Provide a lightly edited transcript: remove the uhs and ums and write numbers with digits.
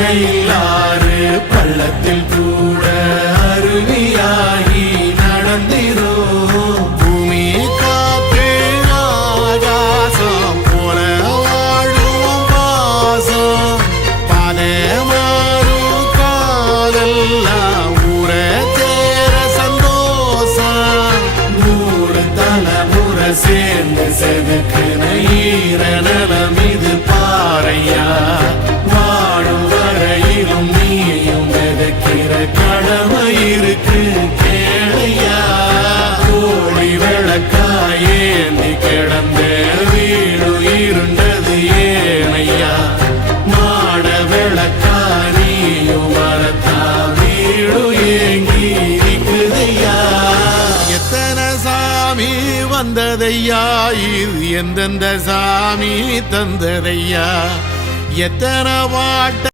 எல்லையில்லாறு பள்ளத்தில் கூட அருவியாகி நடந்திரும். பூமி காத்து ஆகாசம் போல வாழும் பாசம் பாதை மாறும் காலெல்லாம் ஊர தேர சந்தோஷம். 100 தலைமுறை சேர்ந்து செதுக்குன ஈர நலம் இது பாறையா. வாழும் வரையிலும் நீயும் விதைக்கிற கடமை இருக்கு கேளையா. கோழி விளக்காயேந்தி கிடந்த வீடு இருண்டது ஏனையா. மாட விளக்கா நீயும் வரத்தா வீடு ஏங்கி இருக்குதையா. எத்தனை சாமி வந்ததையா, இது எந்தெந்த சாமி தந்ததையா. எத்தனை பாட்ட